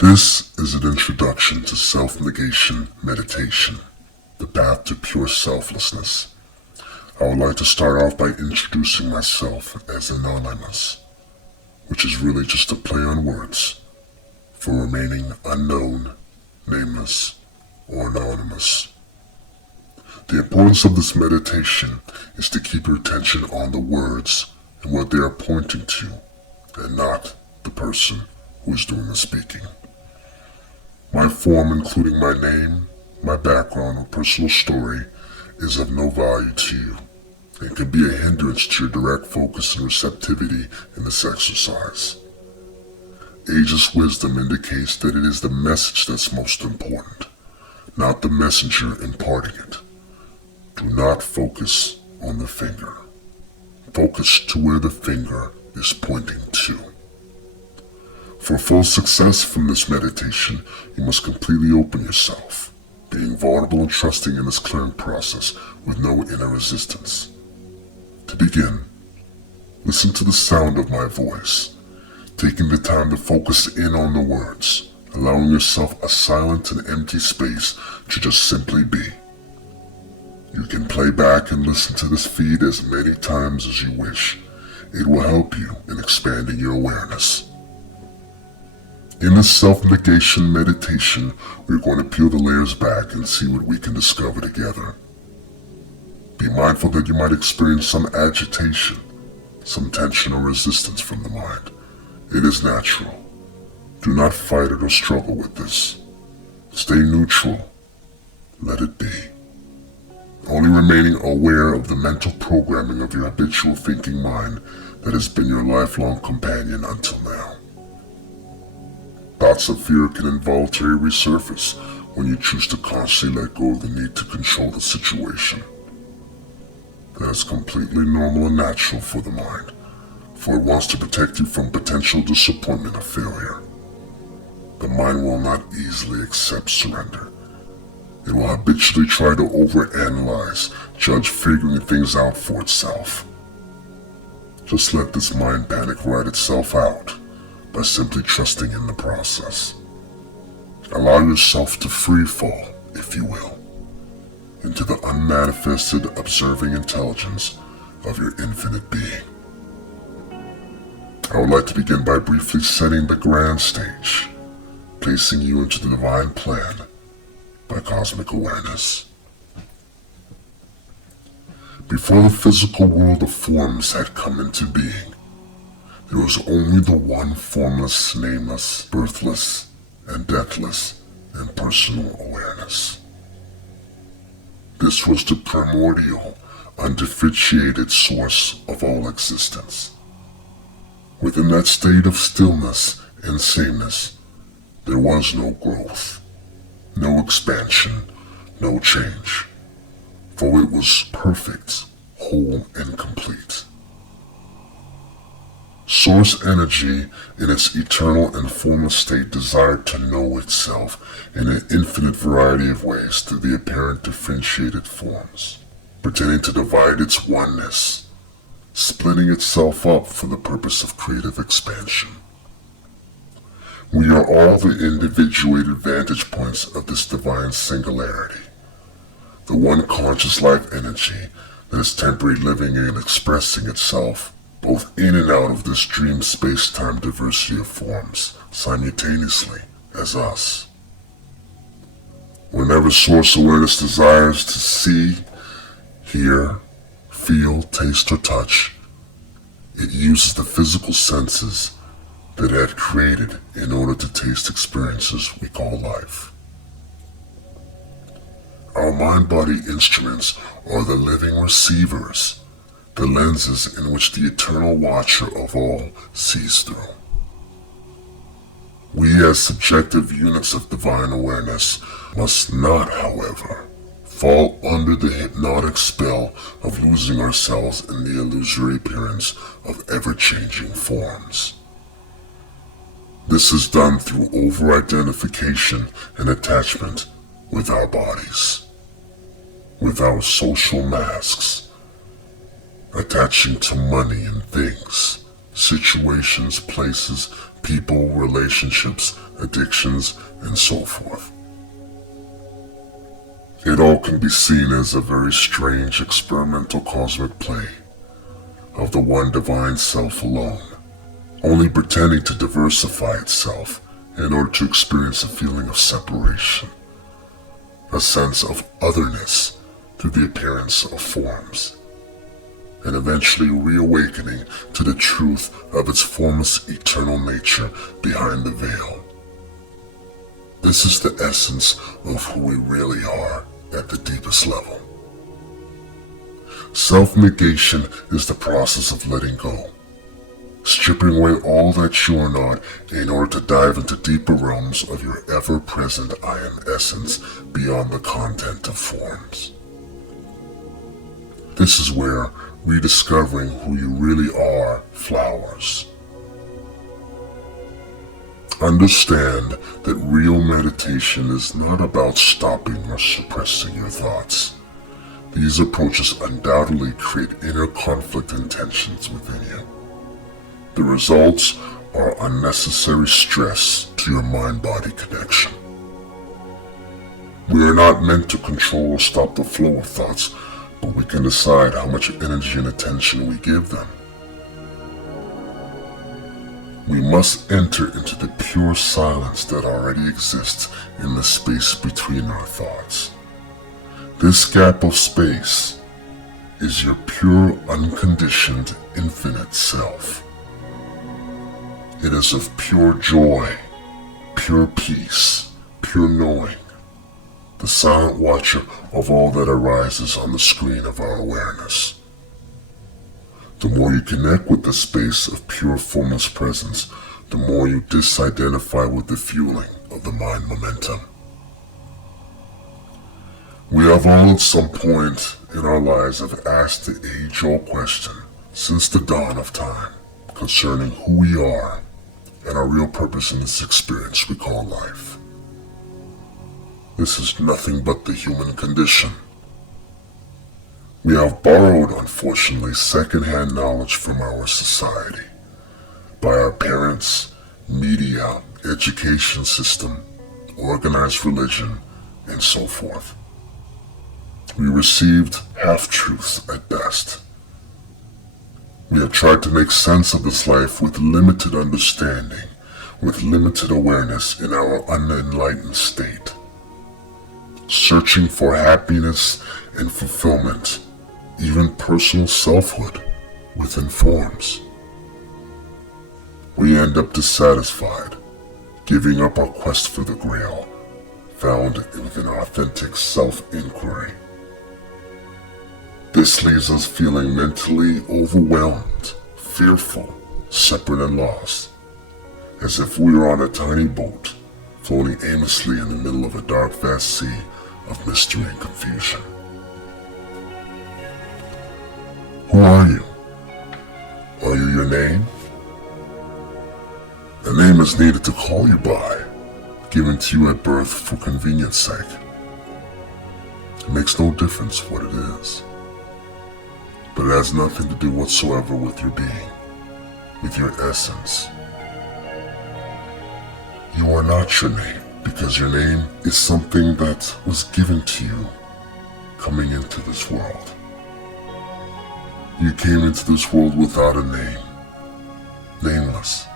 This is an introduction to self-negation meditation, the path to pure selflessness. I would like to start off by introducing myself as Anonymous, which is really just a play on words for remaining unknown, nameless, or anonymous. The importance of this meditation is to keep your attention on the words and what they are pointing to, and not the person who is doing the speaking. My form, including my name, my background, or personal story, is of no value to you and can be a hindrance to your direct focus and receptivity in this exercise. Ageless wisdom indicates that it is the message that's most important, not the messenger imparting it. Do not focus on the finger. Focus to where the finger is pointing to. For full success from this meditation, you must completely open yourself, being vulnerable and trusting in this clearing process with no inner resistance. To begin, listen to the sound of my voice, taking the time to focus in on the words, allowing yourself a silent and empty space to just simply be. You can play back and listen to this feed as many times as you wish. It will help you in expanding your awareness. In this self-negation meditation, we're going to peel the layers back and see what we can discover together. Be mindful that you might experience some agitation, some tension or resistance from the mind. It is natural. Do not fight it or struggle with this. Stay neutral. Let it be. Only remaining aware of the mental programming of your habitual thinking mind that has been your lifelong companion until now. Thoughts of fear can involuntarily resurface when you choose to consciously let go of the need to control the situation. That is completely normal and natural for the mind, for it wants to protect you from potential disappointment or failure. The mind will not easily accept surrender. It will habitually try to overanalyze, judge figuring things out for itself. Just let this mind panic write itself out by simply trusting in the process. Allow yourself to free fall, if you will, into the unmanifested observing intelligence of your infinite being. I would like to begin by briefly setting the grand stage, placing you into the divine plan by cosmic awareness. Before the physical world of forms had come into being, there was only the one formless, nameless, birthless, and deathless impersonal awareness. This was the primordial, undifferentiated source of all existence. Within that state of stillness and sameness, there was no growth, no expansion, no change, for it was perfect, whole, and complete. Source energy in its eternal and formless state desired to know itself in an infinite variety of ways through the apparent differentiated forms, pretending to divide its oneness, splitting itself up for the purpose of creative expansion. We are all the individuated vantage points of this divine singularity, the one conscious life energy that is temporarily living and expressing itself both in and out of this dream space-time diversity of forms, simultaneously as us. Whenever source awareness desires to see, hear, feel, taste, or touch, it uses the physical senses that it had created in order to taste experiences we call life. Our mind-body instruments are the living receivers, the lenses in which the eternal watcher of all sees through. We as subjective units of divine awareness must not, however, fall under the hypnotic spell of losing ourselves in the illusory appearance of ever-changing forms. This is done through over-identification and attachment with our bodies, with our social masks, attaching to money and things, situations, places, people, relationships, addictions, and so forth. It all can be seen as a very strange experimental cosmic play of the one divine self alone, only pretending to diversify itself in order to experience a feeling of separation, a sense of otherness through the appearance of forms, and eventually reawakening to the truth of its formless eternal nature behind the veil. This is the essence of who we really are at the deepest level. Self-negation is the process of letting go, stripping away all that you are not in order to dive into deeper realms of your ever-present I am essence beyond the content of forms. This is where rediscovering who you really are flowers. Understand that real meditation is not about stopping or suppressing your thoughts. These approaches undoubtedly create inner conflict and tensions within you. The results are unnecessary stress to your mind-body connection. We are not meant to control or stop the flow of thoughts, but we can decide how much energy and attention we give them. We must enter into the pure silence that already exists in the space between our thoughts. This gap of space is your pure, unconditioned, infinite self. It is of pure joy, pure peace, pure knowing, the silent watcher of all that arises on the screen of our awareness. The more you connect with the space of pure formless presence, the more you disidentify with the fueling of the mind momentum. We have all at some point in our lives have asked the age-old question since the dawn of time concerning who we are and our real purpose in this experience we call life. This is nothing but the human condition. We have borrowed, unfortunately, second-hand knowledge from our society, by our parents, media, education system, organized religion, and so forth. We received half-truths at best. We have tried to make sense of this life with limited understanding, with limited awareness in our unenlightened state, searching for happiness and fulfillment, even personal selfhood, within forms. We end up dissatisfied, giving up our quest for the Grail, found within authentic self-inquiry. This leaves us feeling mentally overwhelmed, fearful, separate and lost, as if we were on a tiny boat, floating aimlessly in the middle of a dark, vast sea of mystery and confusion. Who are you? Are you your name? A name is needed to call you by, given to you at birth for convenience sake. It makes no difference what it is, but it has nothing to do whatsoever with your being, with your essence. You are not your name, because your name is something that was given to you coming into this world. You came into this world without a name, nameless.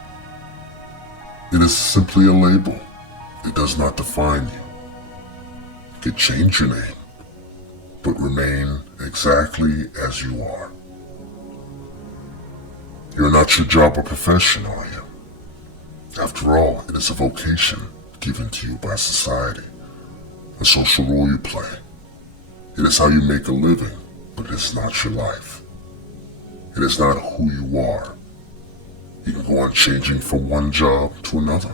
It is simply a label. It does not define you. You could change your name, but remain exactly as you are. You're not your job or profession, are you? After all, it is a vocation given to you by society, a social role you play. It is how you make a living, but it is not your life. It is not who you are. You can go on changing from one job to another,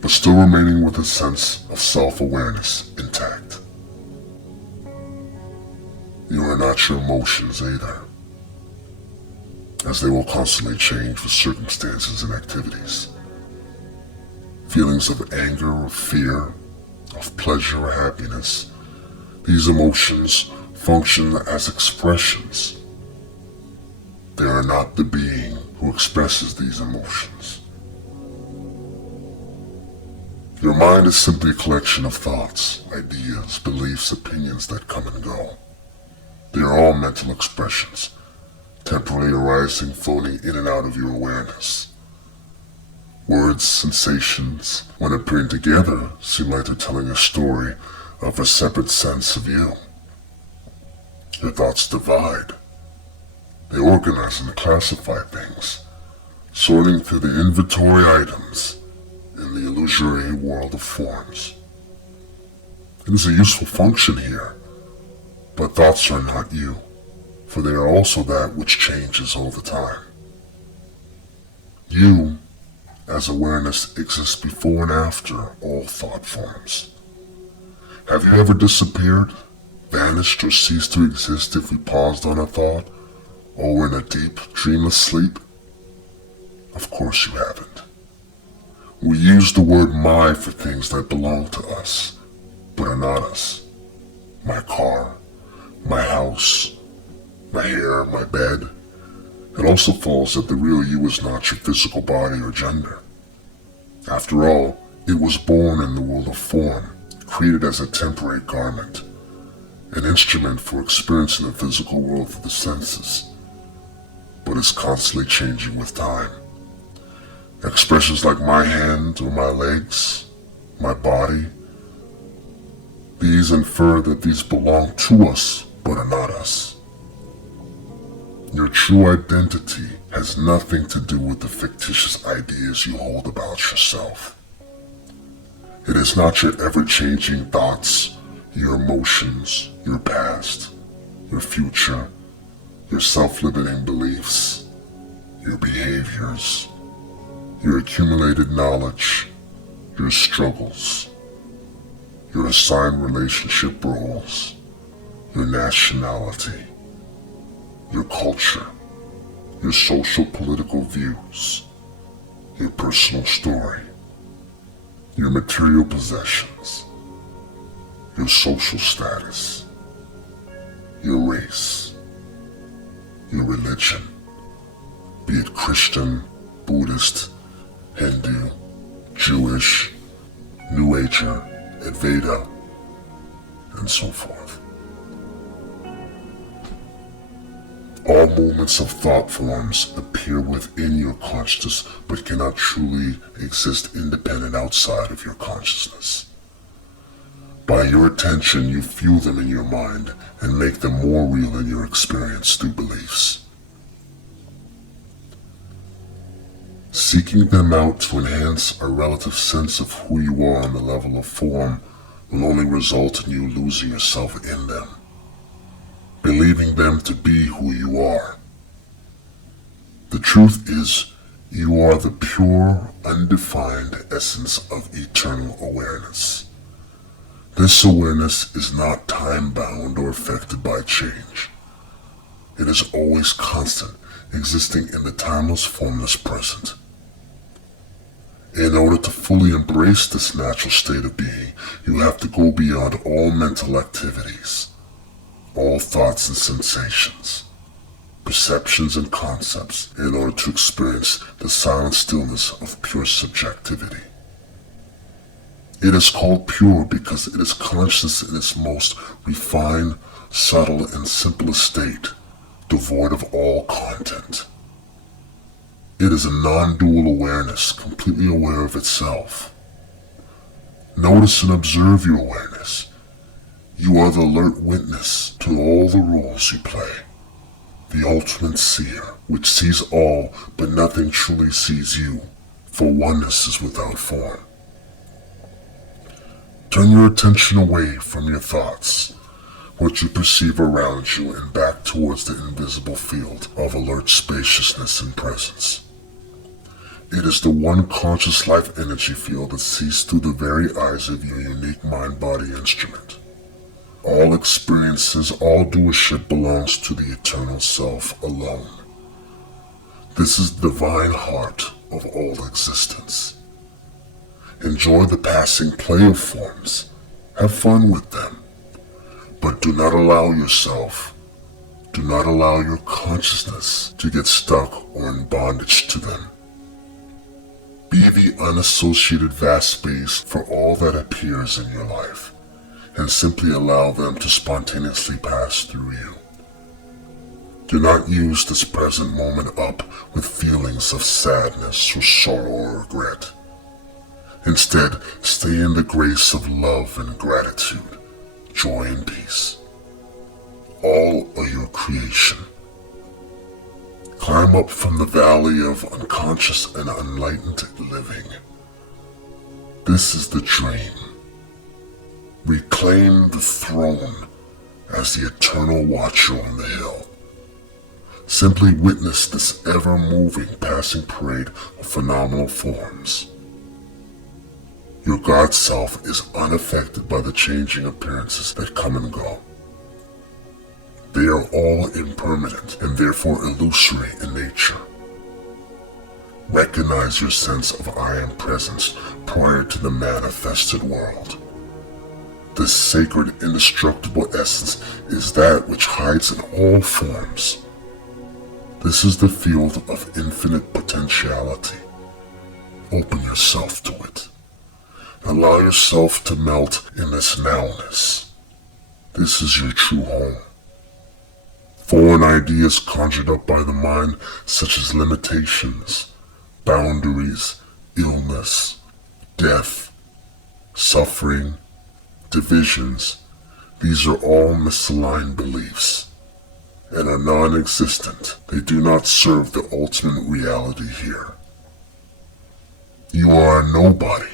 but still remaining with a sense of self-awareness intact. You are not your emotions either, as they will constantly change with circumstances and activities. Feelings of anger or fear, of pleasure or happiness, these emotions function as expressions. They are not the being who expresses these emotions. Your mind is simply a collection of thoughts, ideas, beliefs, opinions that come and go. They are all mental expressions, temporarily arising, floating in and out of your awareness. Words, sensations, when appearing together, seem like they're telling a story of a separate sense of you. Your thoughts divide. They organize and classify things, sorting through the inventory items in the illusory world of forms. It is a useful function here, but thoughts are not you, for they are also that which changes all the time. You, as awareness, exists before and after all thought forms. Have you ever disappeared, vanished, or ceased to exist if we paused on a thought, or were in a deep, dreamless sleep? Of course you haven't. We use the word my for things that belong to us, but are not us. My car, my house, my hair, my bed. It also follows that the real you is not your physical body or gender. After all, it was born in the world of form, created as a temporary garment, an instrument for experiencing the physical world through the senses, but is constantly changing with time. Expressions like my hand or my legs, my body, these infer that these belong to us, but are not us. Your true identity has nothing to do with the fictitious ideas you hold about yourself. It is not your ever-changing thoughts, your emotions, your past, your future, your self-limiting beliefs, your behaviors, your accumulated knowledge, your struggles, your assigned relationship roles, your nationality, your culture, your social political views, your personal story, your material possessions, your social status, your race, your religion, be it Christian, Buddhist, Hindu, Jewish, New Ager, Advaita, and so forth. All movements of thought forms appear within your consciousness but cannot truly exist independent outside of your consciousness. By your attention, you fuel them in your mind and make them more real in your experience through beliefs. Seeking them out to enhance a relative sense of who you are on the level of form will only result in you losing yourself in them, believing them to be who you are. The truth is, you are the pure, undefined essence of eternal awareness. This awareness is not time-bound or affected by change. It is always constant, existing in the timeless, formless present. In order to fully embrace this natural state of being, you have to go beyond all mental activities, all thoughts and sensations, perceptions and concepts, in order to experience the silent stillness of pure subjectivity. It is called pure because it is consciousness in its most refined, subtle, and simplest state, devoid of all content. It is a non-dual awareness, completely aware of itself. Notice and observe your awareness. You are the alert witness to all the roles you play. The ultimate seer, which sees all, but nothing truly sees you, for oneness is without form. Turn your attention away from your thoughts, what you perceive around you, and back towards the invisible field of alert spaciousness and presence. It is the one conscious life energy field that sees through the very eyes of your unique mind-body instrument. All experiences, all doership belongs to the eternal self alone. This is the divine heart of all existence. Enjoy the passing play of forms. Have fun with them. But do not allow your consciousness to get stuck or in bondage to them. Be heavy, unassociated vast space for all that appears in your life, and simply allow them to spontaneously pass through you. Do not use this present moment up with feelings of sadness or sorrow or regret. Instead, stay in the grace of love and gratitude, joy and peace. All are your creation. Climb up from the valley of unconscious and unenlightened living. This is the dream. Reclaim the throne as the eternal watcher on the hill. Simply witness this ever-moving, passing parade of phenomenal forms. Your God self is unaffected by the changing appearances that come and go. They are all impermanent and therefore illusory in nature. Recognize your sense of I am presence prior to the manifested world. This sacred, indestructible essence is that which hides in all forms. This is the field of infinite potentiality. Open yourself to it. Allow yourself to melt in this nowness. This is your true home. Foreign ideas conjured up by the mind, such as limitations, boundaries, illness, death, suffering, divisions, these are all misaligned beliefs and are non-existent. They do not serve the ultimate reality here. You are a nobody,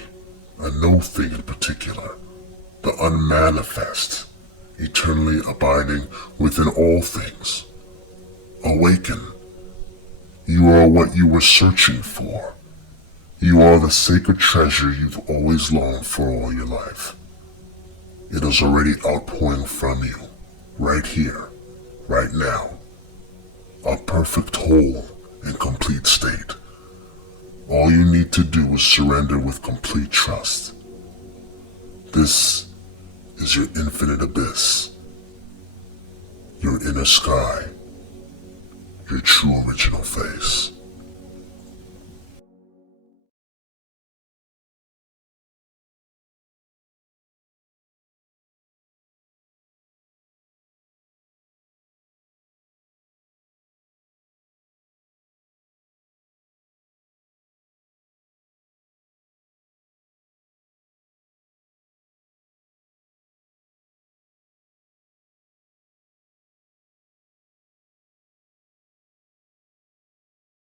a no thing in particular, the unmanifest, eternally abiding within all things. Awaken. You are what you were searching for. You are the sacred treasure you've always longed for all your life. It is already outpouring from you, right here, right now. A perfect whole and complete state. All you need to do is surrender with complete trust. This is your infinite abyss, your inner sky, your true original face.